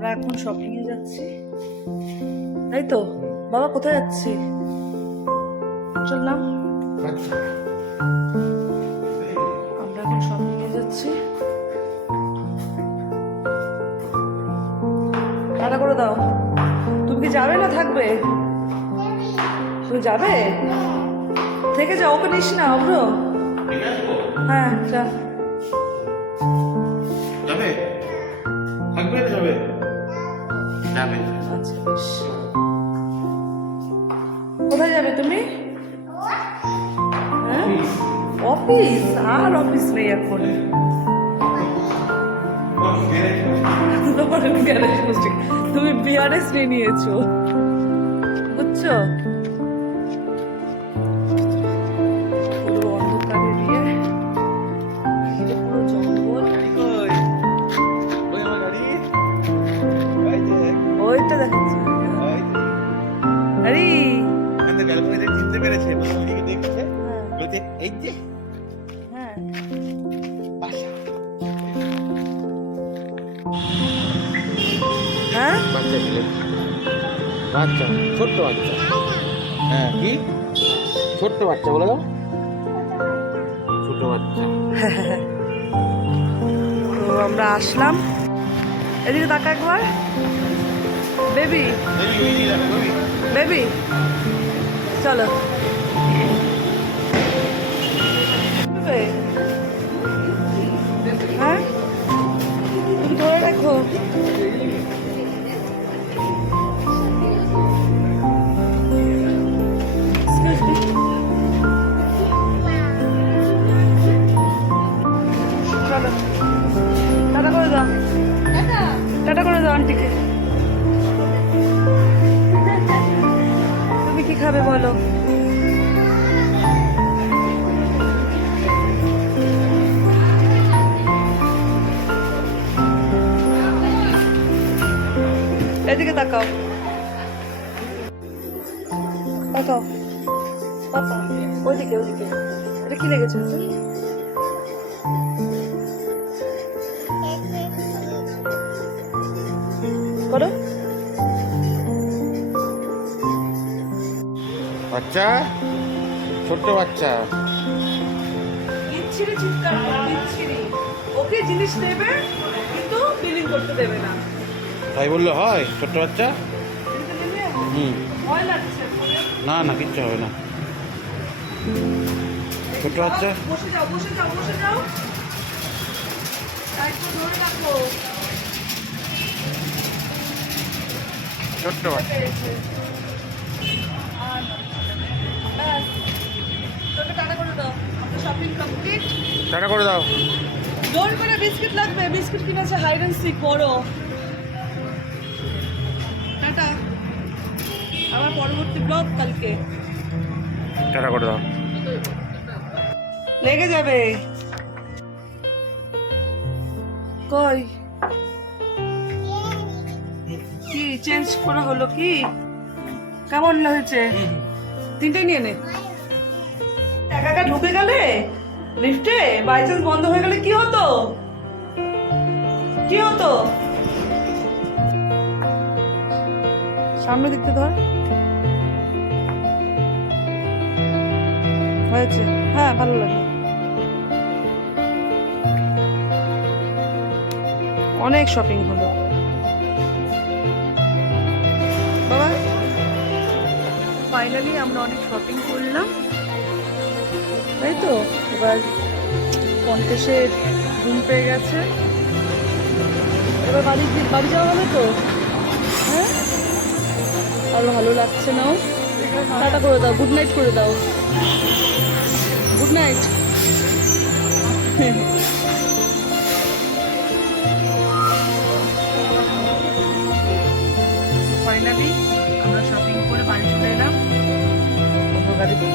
আমরা এখন শপিং এ যাচ্ছি, তাই তো? বাবা কোথায় যাচ্ছি? চল না, আমরা এখন শপিং এ যাচ্ছি। টাটা করে দাও। তুমি কি যাবে না থাকবে? তুমি যাবে? থেকে যাও, ওকে নিস না অব্র। হ্যাঁ যা। যাবে? থাকবে না যাবে? যাবে। আচ্ছা বেশ। কোথায় যাবে তুমি? হ্যাঁ অফিস? আর অফিস নেই এখন। তুমি বিআরএস নিয়েছো, বুঝছো? পুরো অন্ধকার এরিয়া, পুরো জঙ্গল। ওইটা দেখাচ্ছি। আরে চিনতে পেরেছে, দেখছে এই যে হ্যাঁ হ্যাঁ বাচ্চা ছেলে, বাচ্চা, ছোট্ট বাচ্চা। হ্যাঁ কি ছোট্ট বাচ্চা বলে দাও, ছোট বাচ্চা। তো আমরা আসলাম, এদিকে তাকা একবার। বেবি বেবি চলো। হ্যাঁ তুমি ধরে রাখো। চলো টাটা করে দাও, টাটা করে দাও আন্টিকে। তুমি কি খাবে বলো? এদিকে তাকাও, তাকাও পাপা, ওইদিকে ওইদিকে। এটা কি লেগেছে? করো। বাচ্চা, ছোট্ট বাচ্চা। বিচ্ছিরি চিৎকার করে, বিচ্ছিরি। ওকে জিনিস দেবে কিন্তু বিলিং করতে দেবে না। তাই বললে হয়? ছোট্ট বাচ্চা। হুম, ভয় লাগছে। না না কিচ্ছু হবে না। ছোট্ট বাচ্চা। বসে যাও বসে যাও বসে যাও, একটু ধরে রাখো। ছোট্ট বাচ্চা। আর ব্যাস, তোকে টাটা করে দাও। Shopping complete. টাটা করে দাও। জোর করে বিস্কিট লাগবে, বিস্কিট কিনেছে হাইড অ্যান্ড সিক বড়। টাটা, আবার পরবর্তী ব্লগ কালকে। টাটা করে দাও। লেগে যাবে। কই কি চেঞ্জ করা হলো? কি কেমন হয়েছে? তিনটে নিয়ে নে। একা একা ঢুকে গেলে লিফটে, বাই চান্স বন্ধ হয়ে গেলে কি হতো? কি হতো? সামনে দেখতে ধর। হয়েছে? হ্যাঁ ভালো লাগে। অনেক শপিং হলো বাবা। ফাইনালি আমরা অনেক শপিং করলাম, তাই তো? এবার কন্টেসের ঘুম পেয়ে গেছে, এবার বাড়ি যাওয়া হবে তো। হ্যাঁ আর ভালো লাগছে না। টাটা করে দাও, গুড নাইট করে দাও, গুড নাইট। ফাইনালি আমরা শপিং করে বাড়ি চলে এলাম অন্য গাড়িতে।